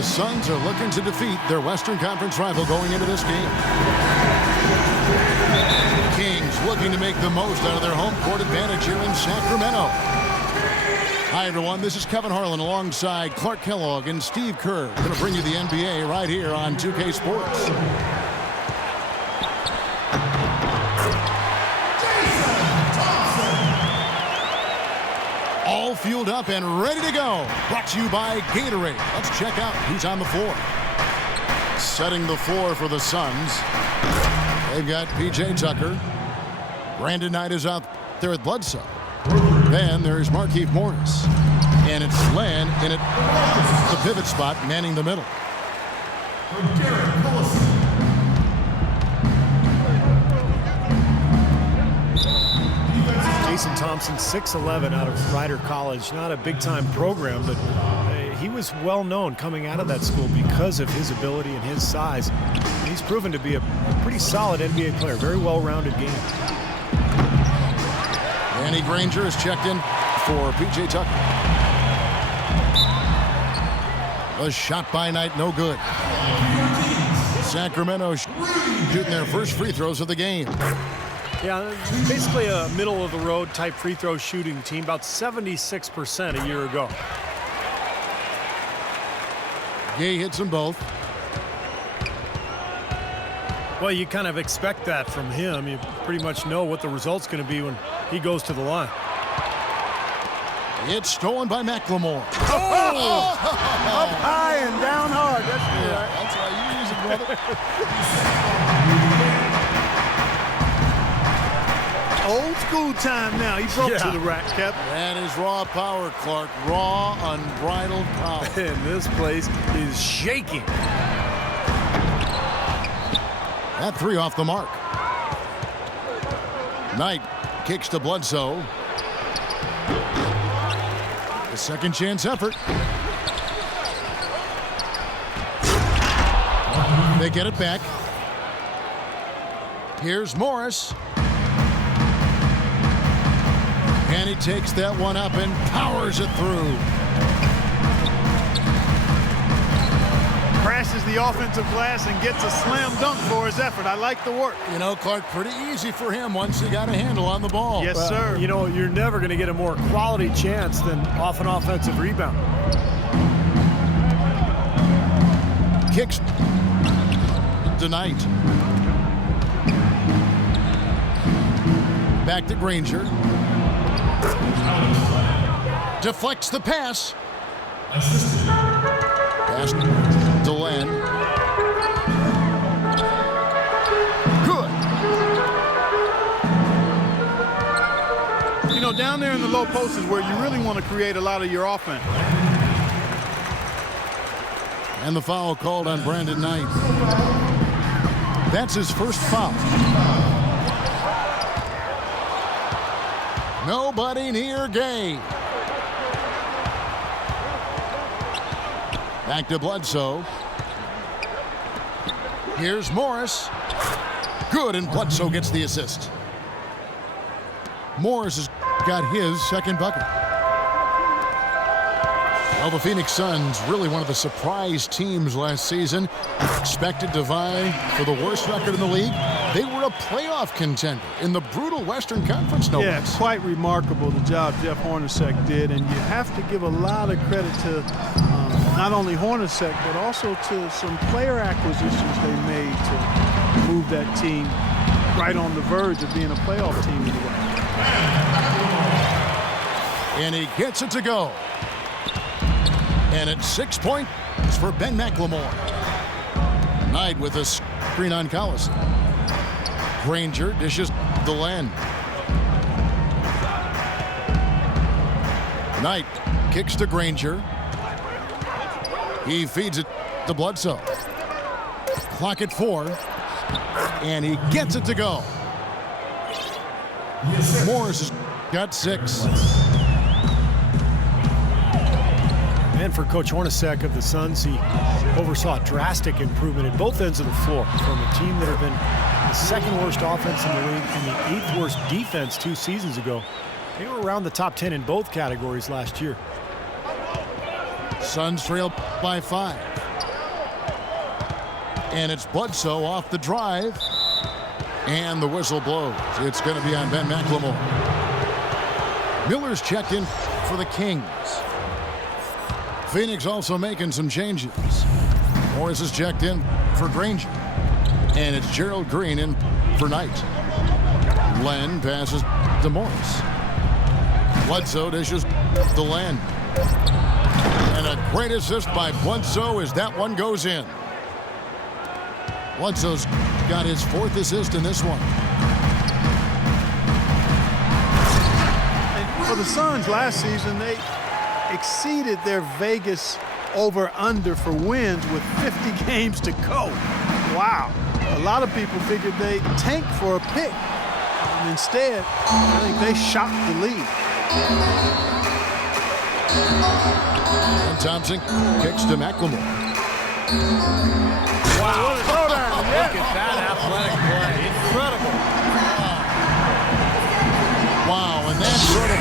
the Suns are looking to defeat their Western Conference rival going into this game. Kings looking to make the most out of their home court advantage here in Sacramento. Hi, everyone. This is Kevin Harlan alongside Clark Kellogg and Steve Kerr. Going to bring you the NBA right here on 2K Sports. All fueled up and ready to go. Brought to you by Gatorade. Let's check out who's on the floor. Setting the floor for the Suns. They've got P.J. Tucker. Brandon Knight is out there at Bledsoe. Then there's Markieff Morris. And it's Len in the pivot spot, manning the middle. Jason Thompson, 6'11", out of Rider College. Not a big-time program, but he was well-known coming out of that school because of his ability and his size. He's proven to be a pretty solid NBA player. Very well-rounded game. Danny Granger is checked in for P.J. Tucker. A shot by Knight, no good. Sacramento shooting their first free throws of the game. Yeah, basically a middle-of-the-road type free throw shooting team, about 76% a year ago. Gay hits them both. Well, you kind of expect that from him. You pretty much know what the result's going to be when he goes to the line. It's stolen by McLemore. Oh! Up high and down hard. That's right. That's right. You use it, brother. Old school time now. He broke to the rack, Kevin. That is raw power, Clark. Raw, unbridled power. And this place is shaking. That three off the mark. Knight kicks to Bledsoe. A second chance effort. They get it back. Here's Morris. And he takes that one up and powers it through. Crashes the offensive glass and gets a slam dunk for his effort. I like the work. You know, Clark, pretty easy for him once he got a handle on the ball. Yes, sir. You know, you're never going to get a more quality chance than off an offensive rebound. Kicks to Knight. Back to Granger. Deflects the pass. Pass to Len. Good. You know, down there in the low post is where you really want to create a lot of your offense. And the foul called on Brandon Knight. That's his first foul. Nobody near Gay. Back to Bledsoe. Here's Morris. Good, and Bledsoe gets the assist. Morris has got his second bucket. Well, the Phoenix Suns, really one of the surprise teams last season. Expected to vie for the worst record in the league. They were a playoff contender in the brutal Western Conference, no less. It's quite remarkable the job Jeff Hornacek did, and you have to give a lot of credit to not only Hornacek, but also to some player acquisitions they made to move that team right on the verge of being a playoff team in the West. And he gets it to go. And it's 6 points for Ben McLemore. Knight with a screen on Collison. Granger dishes the Len. Knight kicks to Granger. He feeds it to Bledsoe. Clock at 4. And he gets it to go. Morris has got 6. And for Coach Hornacek of the Suns, he oversaw drastic improvement at both ends of the floor from a team that had been the second worst offense in the league and the 8th worst defense 2 seasons ago. They were around the top 10 in both categories last year. Suns trail by 5. And it's Bledsoe off the drive. And the whistle blows. It's going to be on Ben McLemore. Miller's checked in for the Kings. Phoenix also making some changes. Morris is checked in for Granger. And it's Gerald Green in for Knight. Len passes to Morris. Bledsoe dishes to Len. And a great assist by Bledsoe as that one goes in. Bledsoe's got his 4th assist in this one. And for the Suns last season, they exceeded their Vegas over-under for wins with 50 games to go. Wow. A lot of people figured they'd tank for a pick. And instead, I think they shocked the league. And Thompson kicks to McLemore. Wow, what a throwdown. Look at that athletic play. Incredible. Wow, and that sort of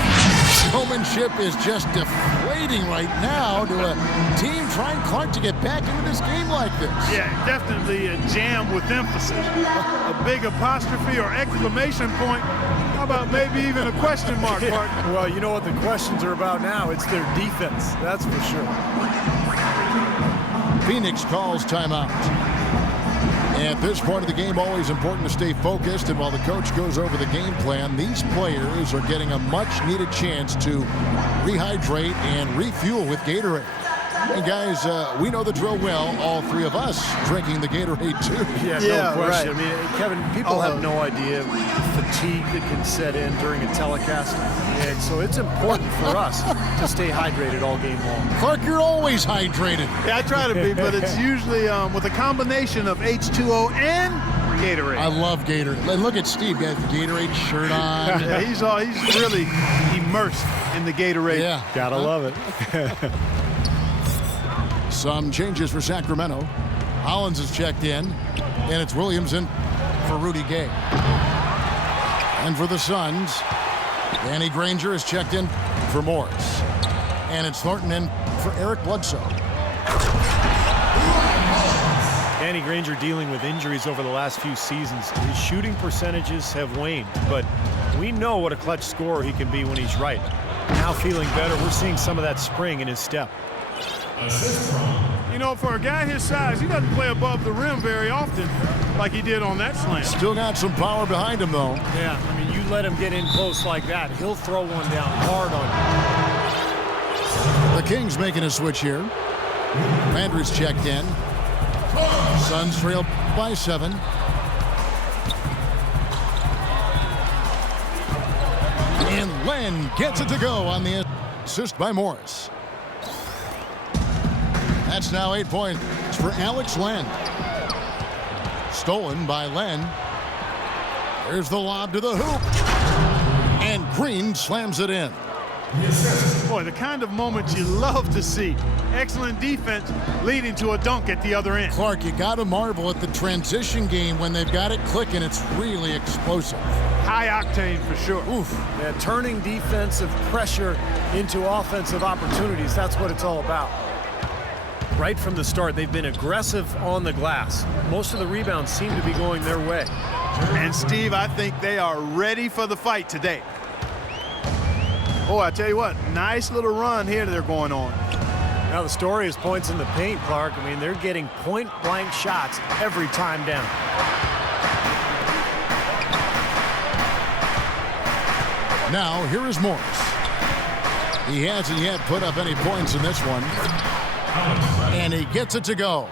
showmanship is just deflating right now to a team trying Clark to get back into this game like this. Yeah, definitely a jam with emphasis. A big apostrophe or exclamation point. How about maybe even a question mark, Mark? Well, you know what the questions are about now. It's their defense, that's for sure. Phoenix calls timeout. At this point of the game, always important to stay focused, and while the coach goes over the game plan, these players are getting a much-needed chance to rehydrate and refuel with Gatorade. And guys, we know the drill well, all 3 of us drinking the Gatorade too. Yeah, no question. Right. I mean, Kevin, people have no idea the fatigue that can set in during a telecast. And so it's important for us to stay hydrated all game long. Clark, you're always hydrated. Yeah, I try to be, but it's usually with a combination of H2O and Gatorade. I love Gatorade. And look at Steve, got the Gatorade shirt on. Yeah, he's really immersed in the Gatorade. Yeah, gotta love it. Some changes for Sacramento. Hollins is checked in, and it's Williams in for Rudy Gay. And for the Suns, Danny Granger is checked in for Morris. And it's Thornton in for Eric Bledsoe. Danny Granger dealing with injuries over the last few seasons. His shooting percentages have waned, but we know what a clutch scorer he can be when he's right. Now feeling better, we're seeing some of that spring in his step. You know, for a guy his size, he doesn't play above the rim very often like he did on that slam. Still got some power behind him, though. Yeah, I mean, you let him get in close like that, he'll throw one down hard on you. The Kings making a switch here. Landry's checked in. Suns trail by 7. And Len gets it to go on the assist by Morris. That's now 8 points for Alex Len. Stolen by Len. There's the lob to the hoop. And Green slams it in. Boy, the kind of moments you love to see. Excellent defense leading to a dunk at the other end. Clark, you got to marvel at the transition game when they've got it clicking. It's really explosive. High octane for sure. Oof. Yeah, turning defensive pressure into offensive opportunities. That's what it's all about. Right from the start, they've been aggressive on the glass. Most of the rebounds seem to be going their way. And Steve, I think they are ready for the fight today. Oh, I tell you what, nice little run here they're going on. Now the story is points in the paint, Clark. I mean, they're getting point-blank shots every time down. Now, here is Morris. He hasn't yet put up any points in this one. And he gets it to go.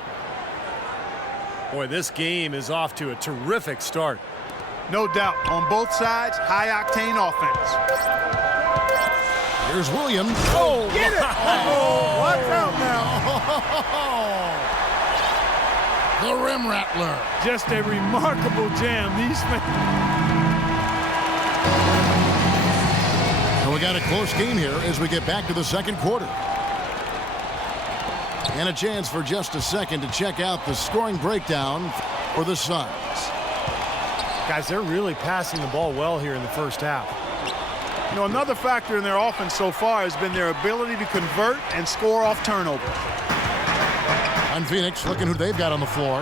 Boy, this game is off to a terrific start. No doubt. On both sides, high-octane offense. Here's Williams. Oh, get it! Oh, watch out now. The rim rattler. Just a remarkable jam. These And we got a close game here as we get back to the second quarter. And a chance for just a second to check out the scoring breakdown for the Suns. Guys, they're really passing the ball well here in the first half. You know, another factor in their offense so far has been their ability to convert and score off turnovers. On Phoenix, looking who they've got on the floor.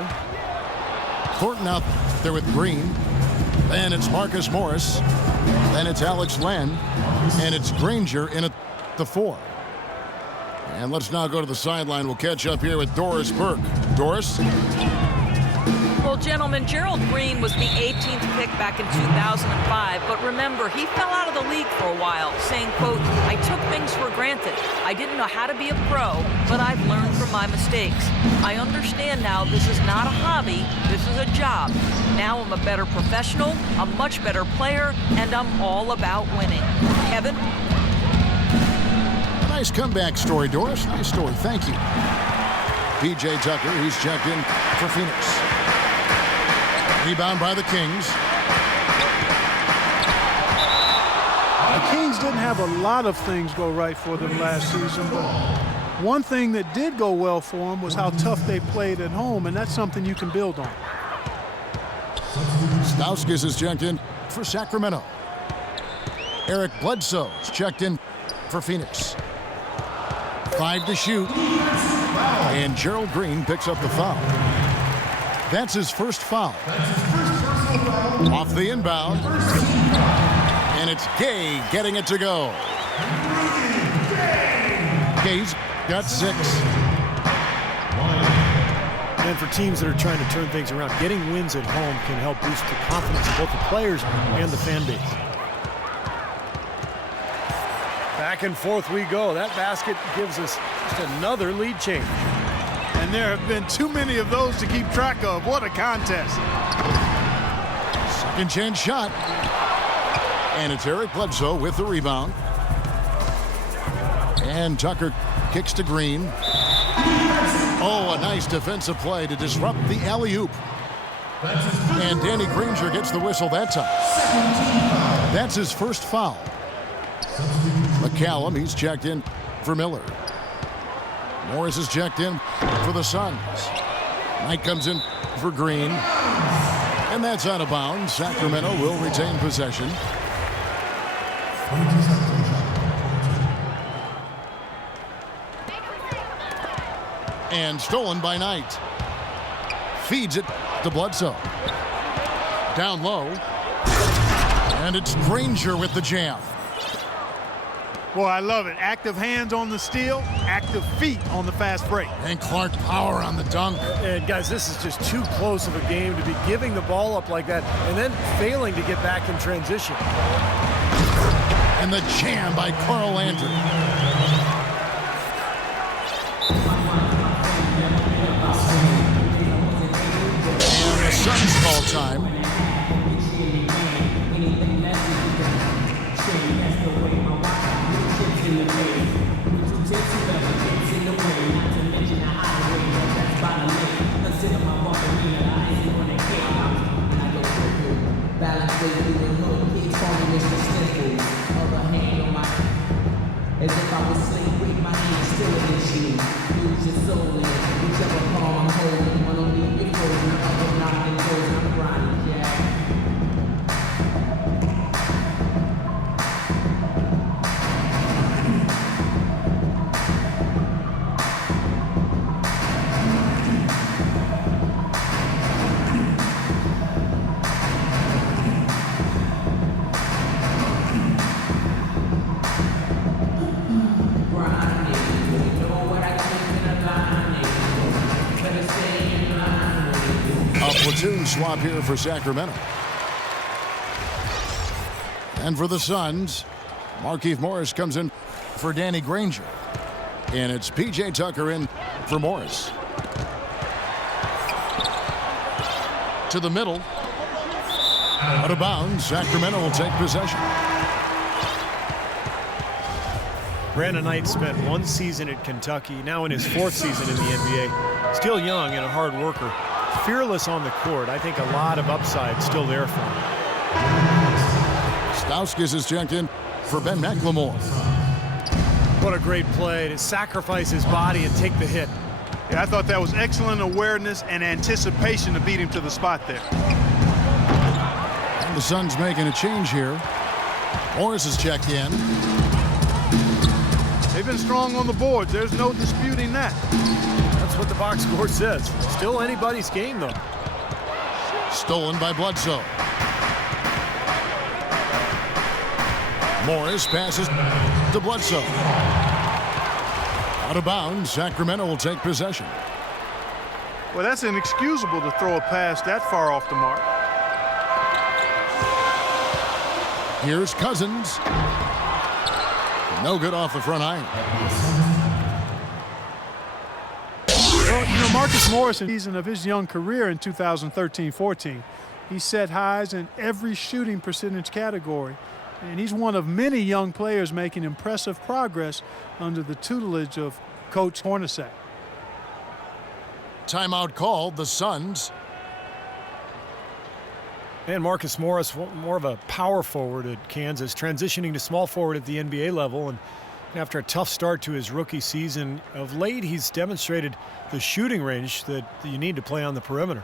Thornton out there with Green. Then it's Marcus Morris. Then it's Alex Len. And it's Granger in at the 4. And let's now go to the sideline. We'll catch up here with Doris Burke. Doris? Well, gentlemen, Gerald Green was the 18th pick back in 2005, but remember, he fell out of the league for a while, saying, quote, "I took things for granted. I didn't know how to be a pro, but I've learned from my mistakes. I understand now this is not a hobby, this is a job. Now I'm a better professional, a much better player, and I'm all about winning." Kevin? Nice comeback story, Doris. Nice story. Thank you. P.J. Tucker, he's checked in for Phoenix. Rebound by the Kings. The Kings didn't have a lot of things go right for them last season, but one thing that did go well for them was how tough they played at home, and that's something you can build on. Stauskas is checked in for Sacramento. Eric Bledsoe is checked in for Phoenix. 5 to shoot. And Gerald Green picks up the foul. That's his first foul. Off the inbound. And it's Gay getting it to go. Gay's got 6. And for teams that are trying to turn things around, getting wins at home can help boost the confidence of both the players and the fan base. Back and forth we go. That basket gives us just another lead change. And there have been too many of those to keep track of. What a contest. Second chance shot. And it's Eric Bledsoe with the rebound. And Tucker kicks to Green. Oh, a nice defensive play to disrupt the alley-oop. And Danny Granger gets the whistle that time. That's his first foul. McCallum, he's checked in for Miller. Morris is checked in for the Suns. Knight comes in for Green. And that's out of bounds. Sacramento will retain possession. And stolen by Knight. Feeds it to Bledsoe. Down low. And it's Granger with the jam. Boy, I love it. Active hands on the steal, active feet on the fast break. And Clark power on the dunk. And guys, this is just too close of a game to be giving the ball up like that and then failing to get back in transition. And the jam by Carl Landry. And the Suns call time. As if I was slave, break my hand, still an issue. Lose your soul in whichever palm I'm holding. One of me, it goes, and the other knocking goes. I'm grinding, yeah. Platoon swap here for Sacramento. And for the Suns, Markieff Morris comes in for Danny Granger. And it's P.J. Tucker in for Morris. To the middle. Out of bounds. Sacramento will take possession. Brandon Knight spent 1 season at Kentucky, now in his 4th season in the NBA. Still young and a hard worker. Fearless on the court. I think a lot of upside still there for him. Stauskas is checked in for Ben McLemore. What a great play to sacrifice his body and take the hit. Yeah, I thought that was excellent awareness and anticipation to beat him to the spot there. And the Suns making a change here. Morris is checked in. They've been strong on the boards. There's no disputing that. That's what the box score says. Still anybody's game, though. Stolen by Bledsoe. Morris passes to Bledsoe. Out of bounds, Sacramento will take possession. Well, that's inexcusable to throw a pass that far off the mark. Here's Cousins. No good off the front iron. Well, you know, Marcus Morris, in the season of his young career in 2013-14, he set highs in every shooting percentage category. And he's one of many young players making impressive progress under the tutelage of Coach Hornacek. Timeout called, the Suns. And Marcus Morris, more of a power forward at Kansas, transitioning to small forward at the NBA level. And after a tough start to his rookie season, of late he's demonstrated the shooting range that you need to play on the perimeter.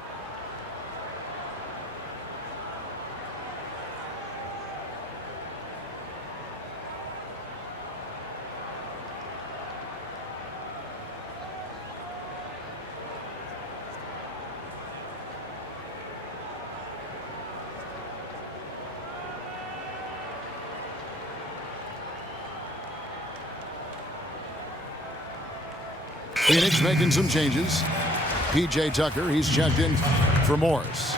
Phoenix making some changes. P.J. Tucker, he's checked in for Morris.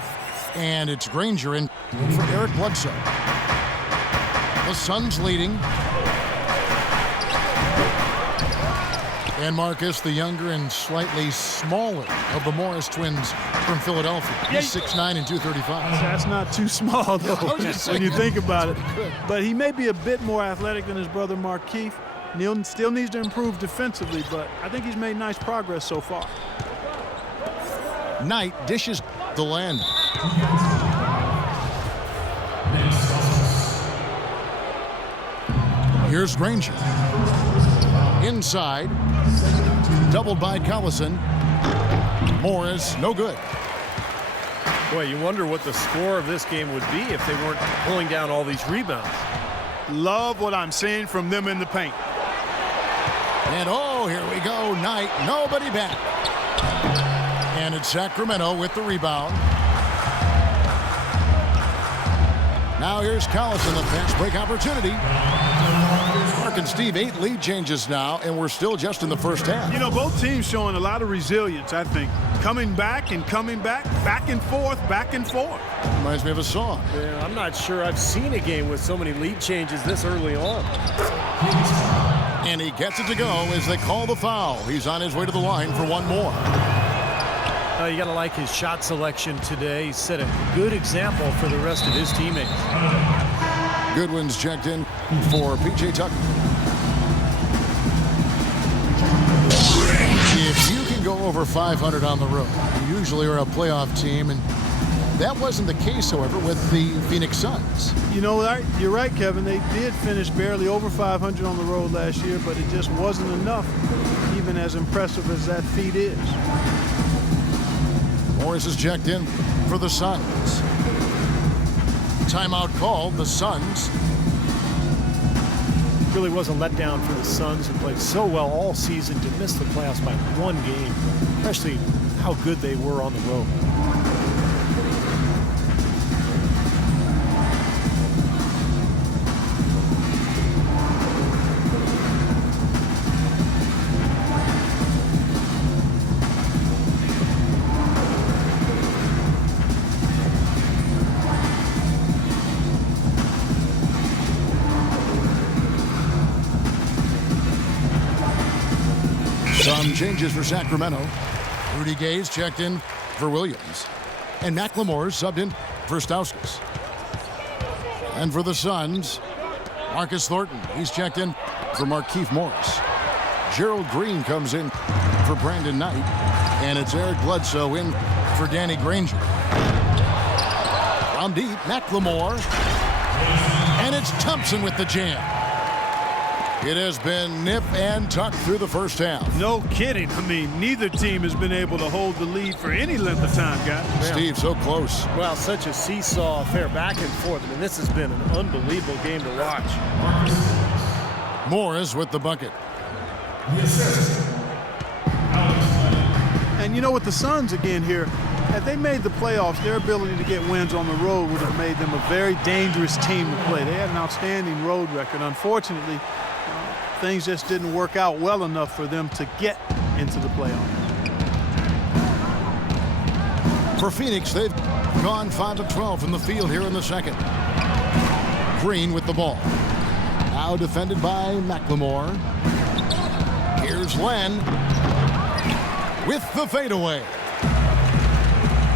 And it's Granger in for Eric Bledsoe. The Suns leading. And Marcus, the younger and slightly smaller of the Morris twins from Philadelphia. He's 6'9" and 235. That's not too small, though, when you think about it. But he may be a bit more athletic than his brother Markieff. Neal still needs to improve defensively, but I think he's made nice progress so far. Knight dishes the land. Here's Granger. Inside. Doubled by Collison. Morris, no good. Boy, you wonder what the score of this game would be if they weren't pulling down all these rebounds. Love what I'm seeing from them in the paint. And oh, here we go. Knight, nobody back. And it's Sacramento with the rebound. Now here's Collison, the fast break opportunity. Mark and Steve, 8 lead changes now, and we're still just in the first half. You know, both teams showing a lot of resilience, I think. Coming back and coming back, back and forth, back and forth. Reminds me of a song. Yeah, I'm not sure I've seen a game with so many lead changes this early on. And he gets it to go as they call the foul. He's on his way to the line for one more. You got to like his shot selection today. He set a good example for the rest of his teammates. Goodwin's checked in for P.J. Tucker. If you can go over 500 on the road, you usually are a playoff team, and that wasn't the case, however, with the Phoenix Suns. You know, you're right, Kevin. They did finish barely over 500 on the road last year, but it just wasn't enough, even as impressive as that feat is. Morris is checked in for the Suns. Timeout called, the Suns. Really was a letdown for the Suns, who played so well all season, to miss the playoffs by one game, especially how good they were on the road. Some changes for Sacramento. Rudy Gay's checked in for Williams. And McLemore's subbed in for Stauskas. And for the Suns, Marcus Thornton. He's checked in for Markieff Morris. Gerald Green comes in for Brandon Knight. And it's Eric Bledsoe in for Danny Granger. From deep, McLemore. And it's Thompson with the jam. It has been nip and tuck through the first half. No kidding. I mean, neither team has been able to hold the lead for any length of time, guys. Steve, so close. Well, such a seesaw affair, back and forth. I mean, this has been an unbelievable game to watch. Morris with the bucket. And you know, with the Suns again here, had they made the playoffs, their ability to get wins on the road would have made them a very dangerous team to play. They had an outstanding road record. Unfortunately, things just didn't work out well enough for them to get into the playoffs. For Phoenix, they've gone 5 of 12 from the field here in the second. Green with the ball. Now defended by McLemore. Here's Len with the fadeaway.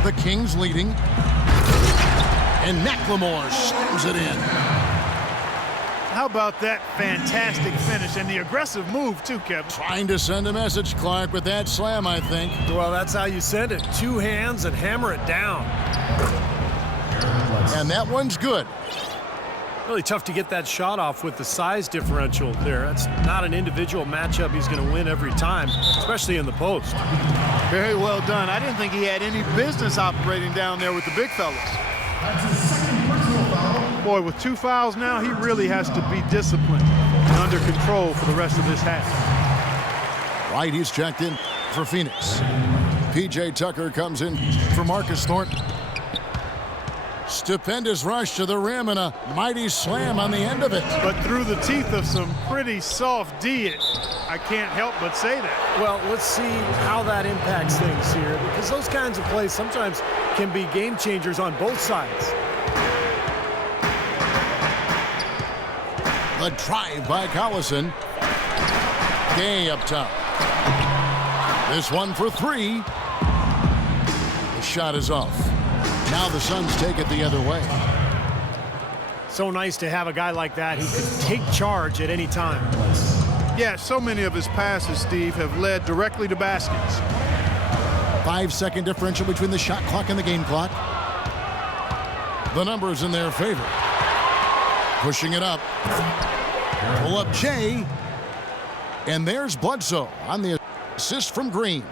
The Kings leading. And McLemore slams it in. How about that fantastic finish and the aggressive move, too, Kevin? Trying to send a message, Clark, with that slam, I think. Well, that's how you send it. 2 hands and hammer it down. And that one's good. Really tough to get that shot off with the size differential there. That's not an individual matchup he's going to win every time, especially in the post. Very well done. I didn't think he had any business operating down there with the big fellas. That's his second personal foul. Boy, with 2 fouls now, he really has to be disciplined and under control for the rest of this half. Right, he's checked in for Phoenix. P.J. Tucker comes in for Marcus Thornton. Stupendous rush to the rim and a mighty slam on the end of it. But through the teeth of some pretty soft D, I can't help but say that. Well, let's see how that impacts things here, because those kinds of plays sometimes can be game changers on both sides. The drive by Collison. Gay up top. This one for 3. The shot is off. Now the Suns take it the other way. So nice to have a guy like that who can take charge at any time. Yeah, so many of his passes, Steve, have led directly to baskets. 5-second differential between the shot clock and the game clock. The numbers in their favor. Pushing it up. Pull up Jay. And there's Bledsoe on the assist from Green.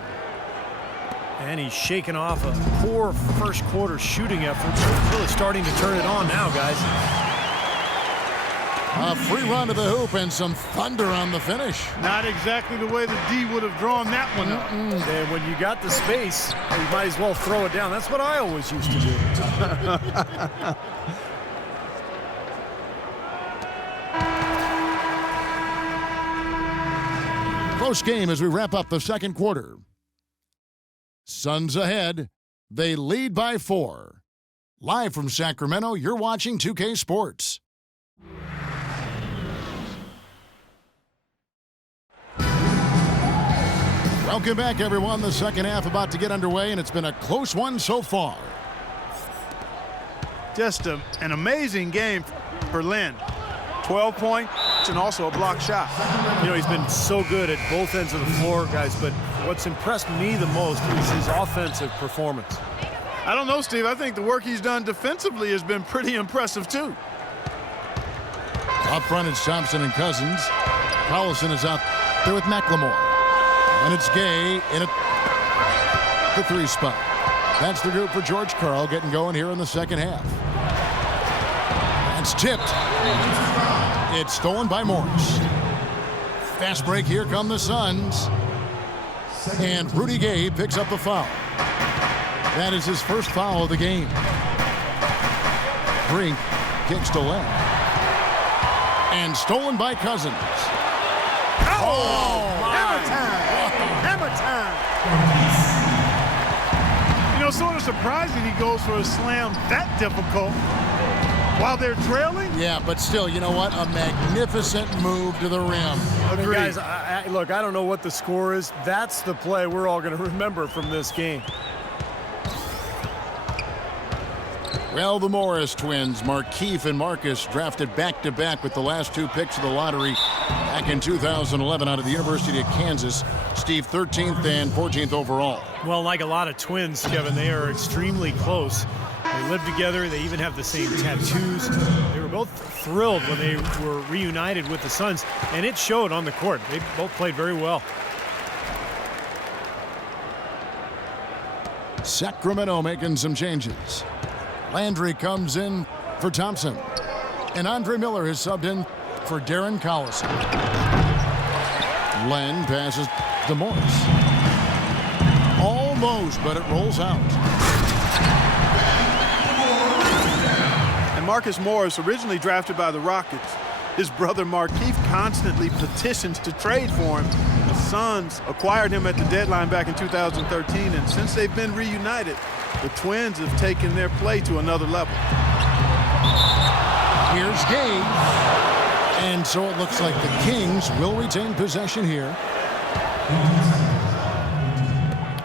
And he's shaking off a poor first quarter shooting effort. He's really starting to turn it on now, guys. A free run to the hoop and some thunder on the finish. Not exactly the way the D would have drawn that one up. And when you got the space, you might as well throw it down. That's what I always used to do. Close game as we wrap up the second quarter. Suns ahead. They lead by 4. Live from Sacramento, you're watching 2K Sports. Welcome back, everyone. The second half about to get underway, and it's been a close one so far. Just an amazing game for Len. 12 points and also a block shot. You know, he's been so good at both ends of the floor, guys, but what's impressed me the most is his offensive performance. I don't know, Steve. I think the work he's done defensively has been pretty impressive, too. Up front, it's Thompson and Cousins. Collison is out there with McLemore. And it's Gay in the 3 spot. That's the group for George Karl getting going here in the second half. That's tipped. It's stolen by Morris. Fast break, here come the Suns. And Rudy Gay picks up the foul. That is his first foul of the game. Green kicks to Len. And stolen by Cousins. Oh, hammer time! Hammer time! You know, sort of surprising he goes for a slam that difficult while they're trailing. Yeah, but still, you know what? A magnificent move to the rim. Agreed. Guys, look, I don't know what the score is. That's the play we're all going to remember from this game. Well, the Morris twins, Markieff and Marcus, drafted back-to-back with the last 2 picks of the lottery back in 2011 out of the University of Kansas. Steve, 13th and 14th overall. Well, like a lot of twins, Kevin, they are extremely close. They live together. They even have the same tattoos. They were both thrilled when they were reunited with the Suns, and it showed on the court. They both played very well. Sacramento making some changes. Landry comes in for Thompson. And Andre Miller is subbed in for Darren Collison. Len passes to Morris. All Almost, but it rolls out. And Marcus Morris, originally drafted by the Rockets, his brother Markieff constantly petitions to trade for him. The Suns acquired him at the deadline back in 2013, and since they've been reunited, the Twins have taken their play to another level. Here's Gabe. And so it looks like the Kings will retain possession here.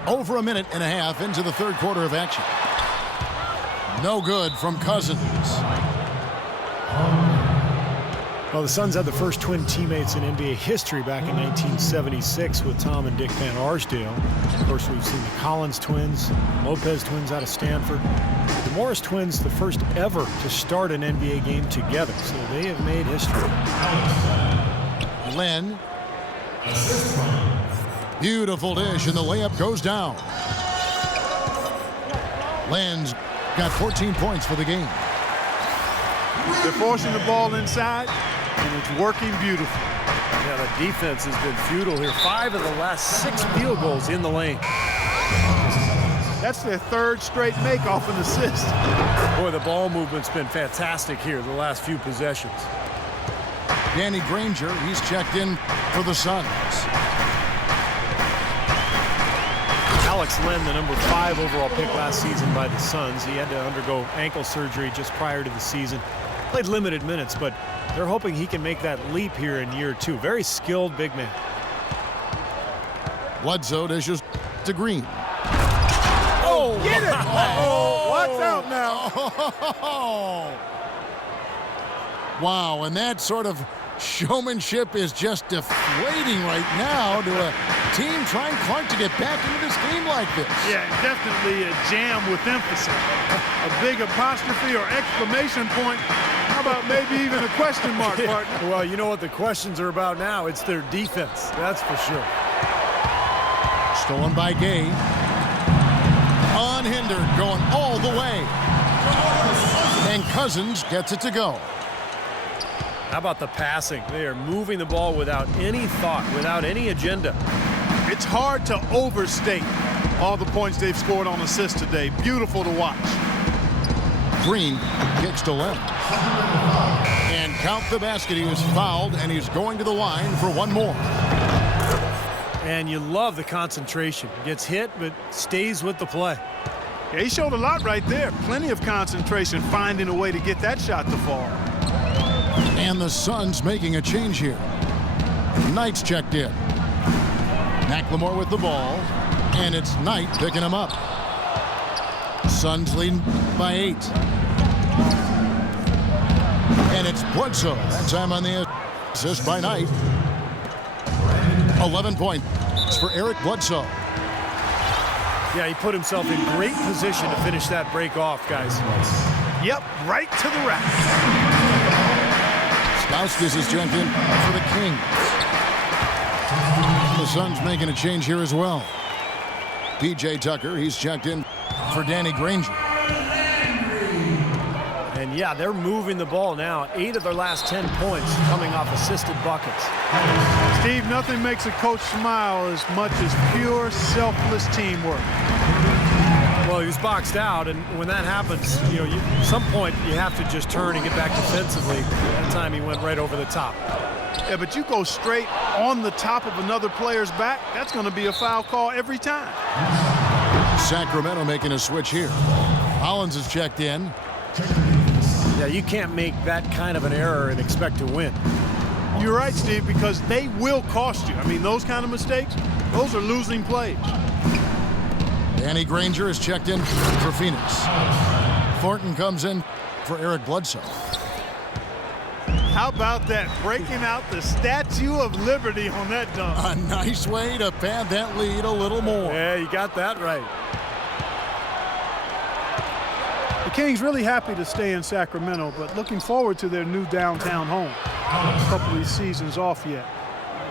Over a minute and a half into the third quarter of action. No good from Cousins. Well, the Suns had the first twin teammates in NBA history back in 1976 with Tom and Dick Van Arsdale. Of course, we've seen the Collins twins, Lopez twins out of Stanford. The Morris twins, the first ever to start an NBA game together, so they have made history. Len. Beautiful dish, and the layup goes down. Len's got 14 points for the game. They're forcing the ball inside, and it's working beautifully. Yeah, the defense has been futile here. 5 of the last 6 field goals in the lane. That's their third straight make off an assist. Boy, the ball movement's been fantastic here the last few possessions. Danny Granger, he's checked in for the Suns. Alex Len, the number 5 overall pick last season by the Suns. He had to undergo ankle surgery just prior to the season. Played limited minutes, but they're hoping he can make that leap here in year 2. Very skilled big man. Bledsoe dishes to Green. Oh, get it! Oh, watch out now. Wow, and that sort of showmanship is just deflating right now to a team trying Clark to get back into this game like this. Yeah, definitely a jam with emphasis. A big apostrophe or exclamation point. How about maybe even a question mark, partner? Well, you know what the questions are about now. It's their defense, that's for sure. Stolen by Gay. Unhindered, going all the way. And Cousins gets it to go. How about the passing? They are moving the ball without any thought, without any agenda. It's hard to overstate all the points they've scored on assists today. Beautiful to watch. Green kicks to left. And count the basket. He was fouled, and he's going to the line for one more. And you love the concentration. Gets hit, but stays with the play. Yeah, he showed a lot right there. Plenty of concentration, finding a way to get that shot to fall. And the Suns making a change here. Knight's checked in. McLemore with the ball, and it's Knight picking him up. Suns leading by 8. And it's Bledsoe. That time on the assist by Knight. 11 points for Eric Bledsoe. Yeah, he put himself in great position to finish that break off, guys. Yep, right to the rack. Stauskas is checked in for the Kings. The Suns making a change here as well. P.J. Tucker, he's checked in for Danny Granger. And yeah, they're moving the ball now. 8 of their last 10 points coming off assisted buckets. Steve, nothing makes a coach smile as much as pure, selfless teamwork. Well, he was boxed out, and when that happens, at some point you have to just turn and get back defensively. That time he went right over the top. Yeah, but you go straight on the top of another player's back, that's going to be a foul call every time. Sacramento making a switch here. Hollins is checked in. Yeah, you can't make that kind of an error and expect to win. You're right, Steve, because they will cost you. I mean, those kind of mistakes, those are losing plays. Danny Granger is checked in for Phoenix. Thornton comes in for Eric Bledsoe. How about that, breaking out the Statue of Liberty on that dunk? A nice way to pad that lead a little more. Yeah, you got that right. The Kings really happy to stay in Sacramento, but looking forward to their new downtown home. A couple of these seasons off yet.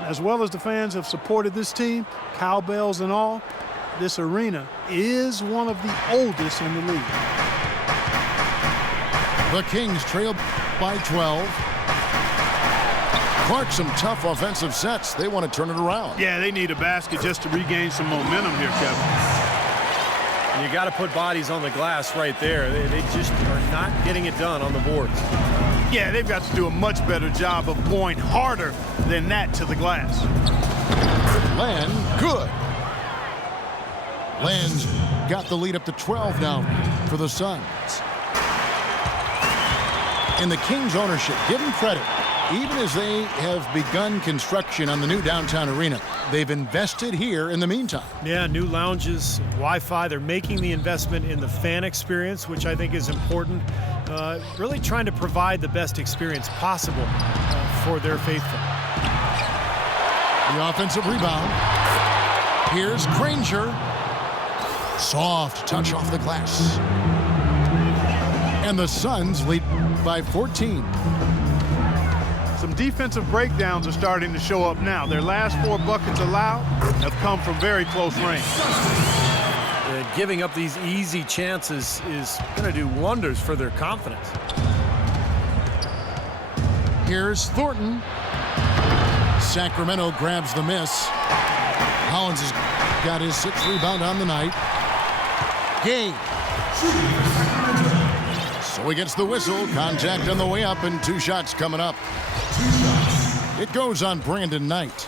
As well as the fans have supported this team, cowbells and all, this arena is one of the oldest in the league. The Kings trail by 12. Clark, some tough offensive sets. They want to turn it around. Yeah, they need a basket just to regain some momentum here, Kevin. You got to put bodies on the glass right there. They just are not getting it done on the boards. Yeah, they've got to do a much better job of going harder than that to the glass. Land, good. Land's got the lead up to 12 now for the Suns. And the Kings ownership, give them credit. Even as they have begun construction on the new downtown arena, they've invested here in the meantime. Yeah, new lounges, Wi-Fi. They're making the investment in the fan experience, which I think is important. Really trying to provide the best experience possible for their faithful. The offensive rebound. Here's Granger. Soft touch off the glass. And the Suns lead by 14. Some defensive breakdowns are starting to show up now. Their last 4 buckets allowed have come from very close range. Giving up these easy chances is going to do wonders for their confidence. Here's Thornton. Sacramento grabs the miss. Hollins has got his 6th rebound on the night. Gay. So he gets the whistle. Contact on the way up and 2 shots coming up. It goes on Brandon Knight.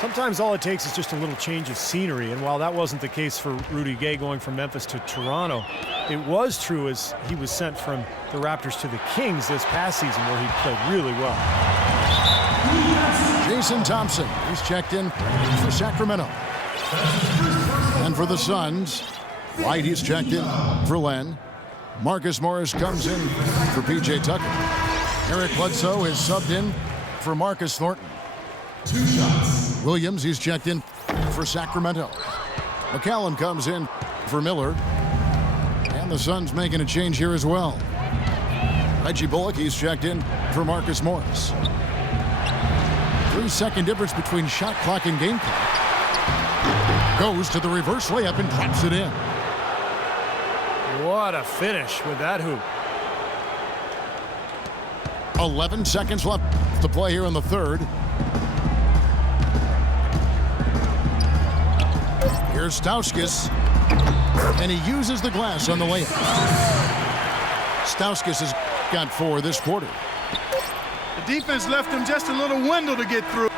Sometimes all it takes is just a little change of scenery, and while that wasn't the case for Rudy Gay going from Memphis to Toronto, it was true as he was sent from the Raptors to the Kings this past season, where he played really well. Jason Thompson, he's checked in for Sacramento. And for the Suns, White, he's checked in for Len. Marcus Morris comes in for P.J. Tucker. Eric Bledsoe is subbed in for Marcus Thornton. 2 shots. Williams, he's checked in for Sacramento. McCallum comes in for Miller. And the Suns making a change here as well. Reggie Bullock, he's checked in for Marcus Morris. 3-second difference between shot clock and game clock. Goes to the reverse layup and drops it in. What a finish with that hoop. 11 seconds left to play here in the third. Here's Stauskas, and he uses the glass on the layup. Stauskas has got 4 this quarter. The defense left him just a little window to get through.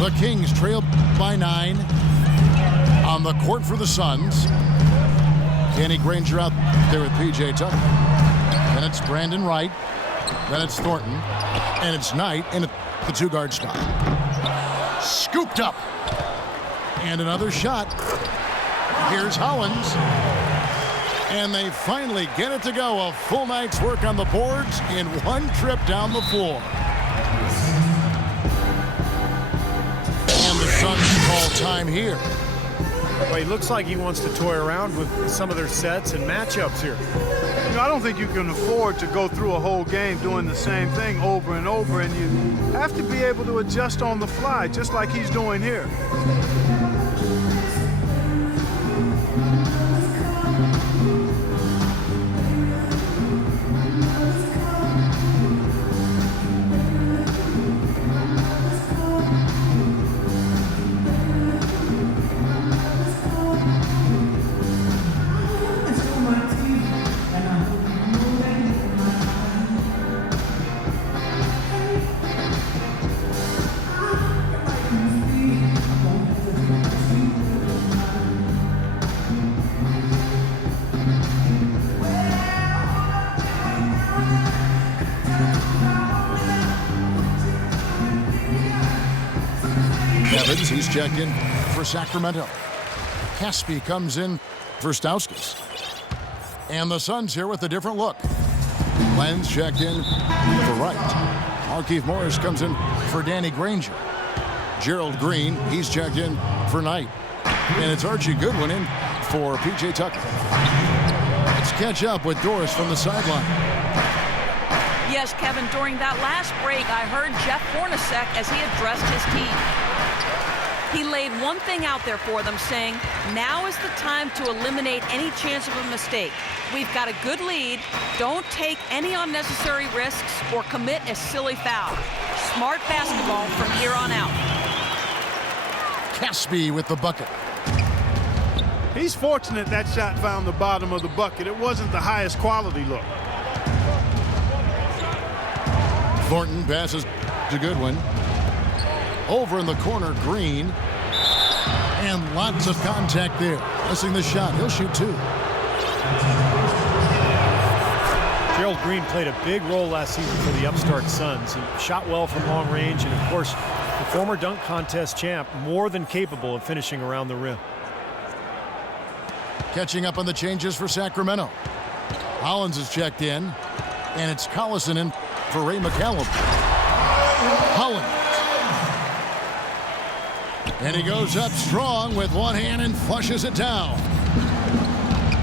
The Kings trail by 9 on the court for the Suns. Danny Granger out there with P.J. Tucker. Then it's Brandon Wright. Then it's Thornton. And it's Knight in the 2-guard spot. Scooped up. And another shot. Here's Hollins. And they finally get it to go. A full night's work on the boards in 1 trip down the floor. Suns call time here. Well, he looks like he wants to toy around with some of their sets and matchups here. You know, I don't think you can afford to go through a whole game doing the same thing over and over, and you have to be able to adjust on the fly, just like he's doing here. He's checked in for Sacramento. Caspi comes in for Stauskas. And the Suns here with a different look. Len's checked in for Wright. Markieff Morris comes in for Danny Granger. Gerald Green, he's checked in for Knight. And it's Archie Goodwin in for P.J. Tucker. Let's catch up with Doris from the sideline. Yes, Kevin, during that last break, I heard Jeff Hornacek as he addressed his team. He laid one thing out there for them, saying, now is the time to eliminate any chance of a mistake. We've got a good lead. Don't take any unnecessary risks or commit a silly foul. Smart basketball from here on out. Caspi with the bucket. He's fortunate that shot found the bottom of the bucket. It wasn't the highest quality look. Thornton passes to Goodwin. Over in the corner, Green. And lots of contact there. Missing the shot. He'll shoot two. Gerald Green played a big role last season for the upstart Suns. He shot well from long range, and of course, the former dunk contest champ, more than capable of finishing around the rim. Catching up on the changes for Sacramento. Hollins is checked in, and it's Collison in for Ray McCallum. Hollins. And he goes up strong with one hand and flushes it down.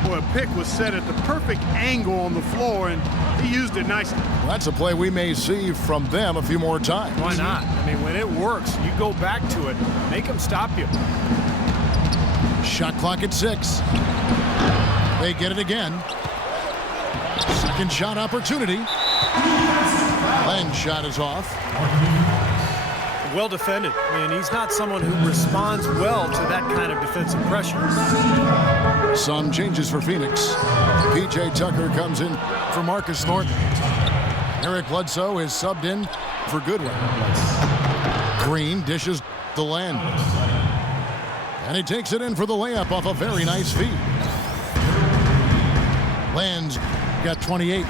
Boy, a pick was set at the perfect angle on the floor, and he used it nicely. Well, that's a play we may see from them a few more times. Why not? I mean, when it works, you go back to it. Make them stop you. Shot clock at 6. They get it again. Second shot opportunity. Len's shot is off. Well defended. I mean, he's not someone who responds well to that kind of defensive pressure. Some changes for Phoenix. P.J. Tucker comes in for Marcus Thornton. Eric Bledsoe is subbed in for Goodwin. Green dishes the Len. And he takes it in for the layup off a very nice feed. Len's got 28.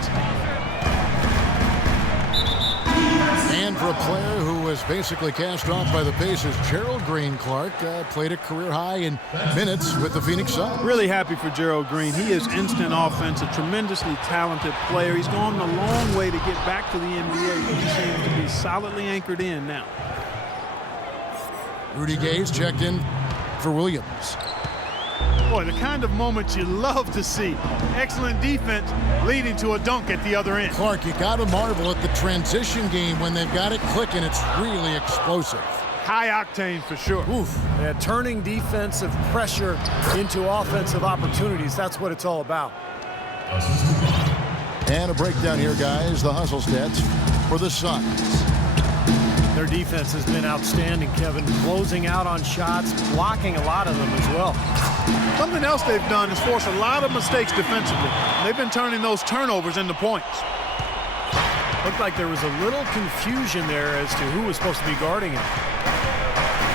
And for a player who was basically cast off by the Pacers, Gerald Green, Clark, played a career high in minutes with the Phoenix Suns. Really happy for Gerald Green. He is instant offense, a tremendously talented player. He's gone a long way to get back to the NBA, but he seems to be solidly anchored in now. Rudy Gay's checked in for Williams. Boy, the kind of moments you love to see. Excellent defense leading to a dunk at the other end. Clark, you got to marvel at the transition game when they've got it clicking. It's really explosive. High octane for sure. Oof. Yeah, turning defensive pressure into offensive opportunities. That's what it's all about. And a breakdown here, guys. The hustle stats for the Suns. Their defense has been outstanding, Kevin. Closing out on shots, blocking a lot of them as well. Something else they've done is force a lot of mistakes defensively. They've been turning those turnovers into points. Looked like there was a little confusion there as to who was supposed to be guarding him.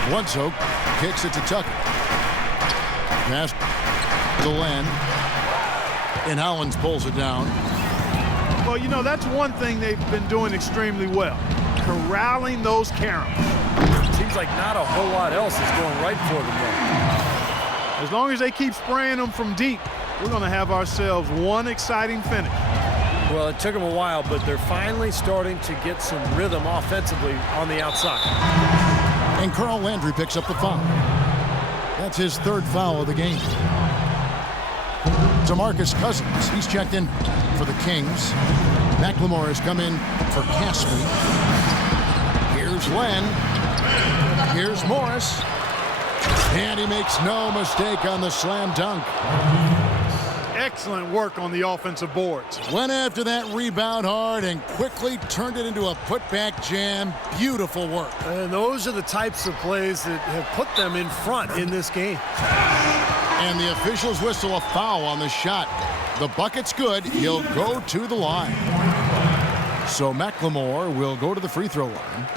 Bledsoe kicks it to Tucker. Pass to Len. And Hollins pulls it down. Well, you know, that's one thing they've been doing extremely well. Corralling those Karens. Seems like not a whole lot else is going right for them, though. As long as they keep spraying them from deep, we're going to have ourselves one exciting finish. Well, it took them a while, but they're finally starting to get some rhythm offensively on the outside. And Carl Landry picks up the foul. That's his third foul of the game. DeMarcus Cousins, he's checked in for the Kings. McLemore has come in for Caspi. Here's Len. Here's Morris. And he makes no mistake on the slam dunk. Excellent work on the offensive boards. Went after that rebound hard and quickly turned it into a putback jam. Beautiful work. And those are the types of plays that have put them in front in this game. And the officials whistle a foul on the shot. The bucket's good. He'll go to the line. So McLemore will go to the free throw line.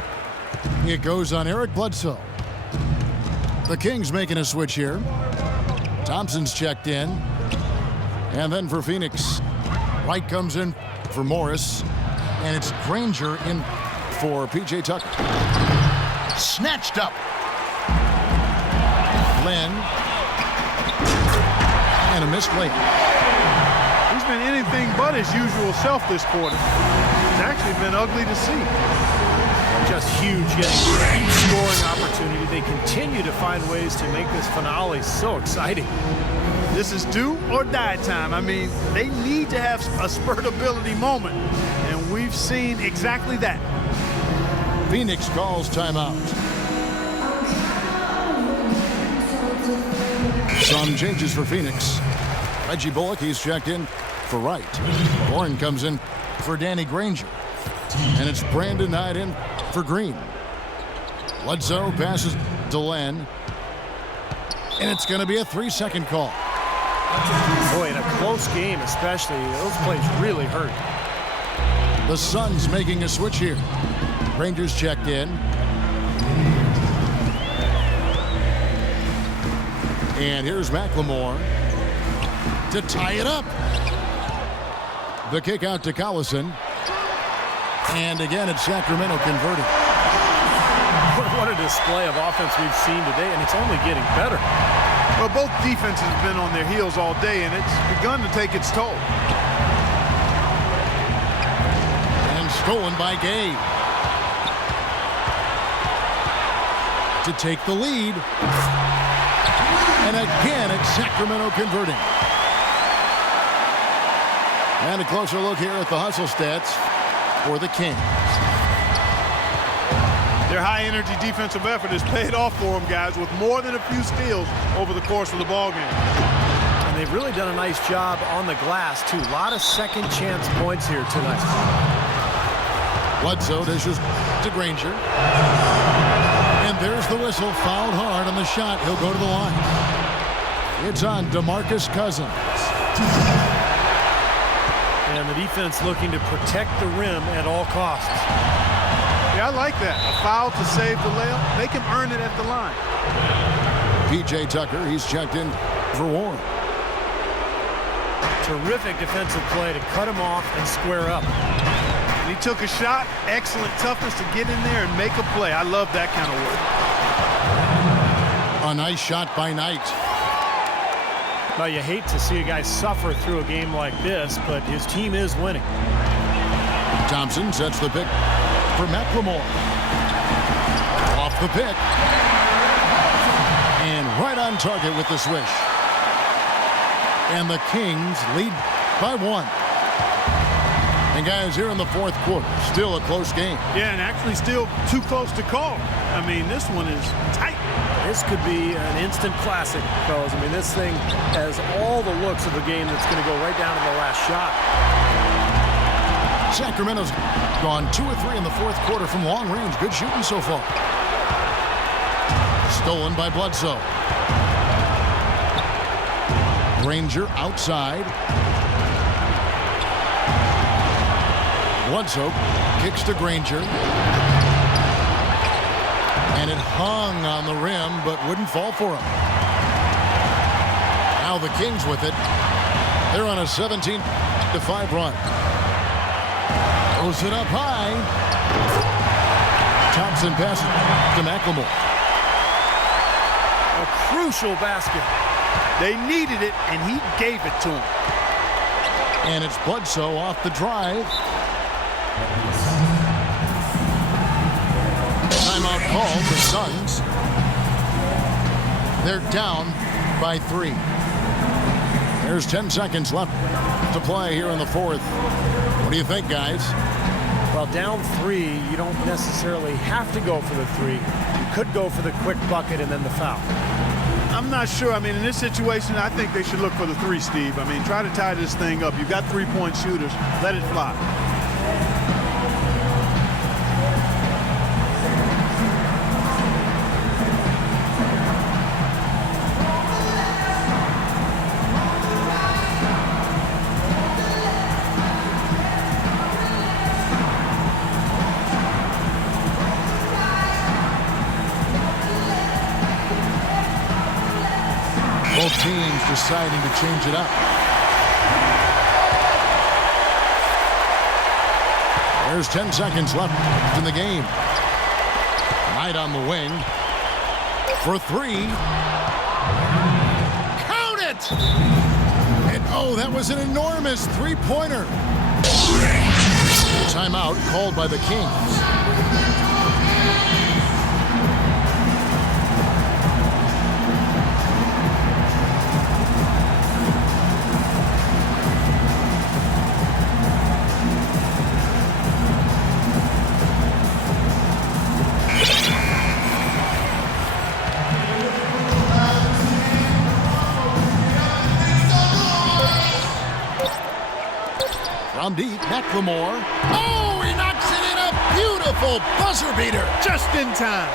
It goes on Eric Bledsoe. The Kings making a switch here. Thompson's checked in. And then for Phoenix, Wright comes in for Morris. And it's Granger in for P.J. Tucker. Snatched up. Len. And a missed layup. He's been anything but his usual self this quarter. It's actually been ugly to see. Just huge, getting each scoring opportunity. They continue to find ways to make this finale so exciting. This is do or die time. I mean, they need to have a spurt ability moment, and we've seen exactly that. Phoenix calls timeout. Some changes for Phoenix. Reggie Bullock, he's checked in for right. Warren comes in for Danny Granger. And it's Brandon Knight in for Green. Bledsoe passes to Len. And it's going to be a 3-second call. Boy, in a close game especially, those plays really hurt. The Suns making a switch here. Rangers checked in. And here's McLemore to tie it up. The kick out to Collison. And again, it's Sacramento converting. What a display of offense we've seen today, and it's only getting better. Well, both defenses have been on their heels all day, and it's begun to take its toll. And stolen by Gay. To take the lead. And again, it's Sacramento converting. And a closer look here at the hustle stats for the Kings. Their high-energy defensive effort has paid off for them, guys, with more than a few steals over the course of the ballgame. And they've really done a nice job on the glass, too. A lot of second chance points here tonight. Bledsoe dishes to Granger. And there's the whistle. Fouled hard on the shot. He'll go to the line. It's on DeMarcus Cousins. And the defense looking to protect the rim at all costs. Yeah, I like that. A foul to save the layup. Make him earn it at the line. P.J. Tucker, he's checked in for Warren. Terrific defensive play to cut him off and square up. And he took a shot. Excellent toughness to get in there and make a play. I love that kind of work. A nice shot by Knight. Well, you hate to see a guy suffer through a game like this, but his team is winning. Thompson sets the pick for McLemore. Off the pick. And right on target with the swish. And the Kings lead by 1. And guys, here in the fourth quarter, still a close game. Yeah, and actually still too close to call. I mean, this one is tight. This could be an instant classic, fellas. I mean, this thing has all the looks of a game that's going to go right down to the last shot. Sacramento's gone 2 or 3 in the fourth quarter from long range. Good shooting so far. Stolen by Bledsoe. Granger outside. Bledsoe kicks to Granger. And it hung on the rim, but wouldn't fall for him. Now the Kings with it. They're on a 17-5 run. Throws it up high. Thompson passes to McLemore. A crucial basket. They needed it, and he gave it to them. And it's Bledsoe off the drive. Timeout called the Suns. They're down by 3. There's 10 seconds left to play here in the fourth. What do you think, guys? Well, down 3, you don't necessarily have to go for the 3. You could go for the quick bucket and then the foul. I'm not sure. I mean, in this situation, I think they should look for the 3, Steve. I mean, try to tie this thing up. You've got 3-point shooters. Let it fly. Both teams deciding to change it up. There's 10 seconds left in the game. Knight on the wing for 3. Count it! And oh, that was an enormous 3-pointer. Timeout called by the Kings. Down deep, McLemore. Oh, he knocks it in, a beautiful buzzer beater. Just in time.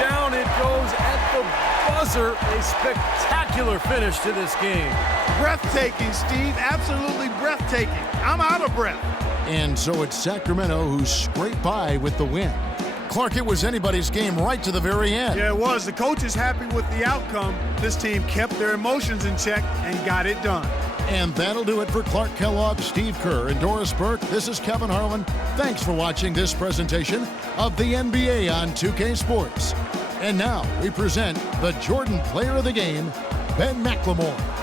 Down it goes at the buzzer. A spectacular finish to this game. Breathtaking, Steve. Absolutely breathtaking. I'm out of breath. And so it's Sacramento who scraped by with the win. Clark, it was anybody's game right to the very end. Yeah, it was. The coach is happy with the outcome. This team kept their emotions in check and got it done. And that'll do it for Clark Kellogg, Steve Kerr, and Doris Burke. This is Kevin Harlan. Thanks for watching this presentation of the NBA on 2K Sports. And now we present the Jordan Player of the Game, Ben McLemore.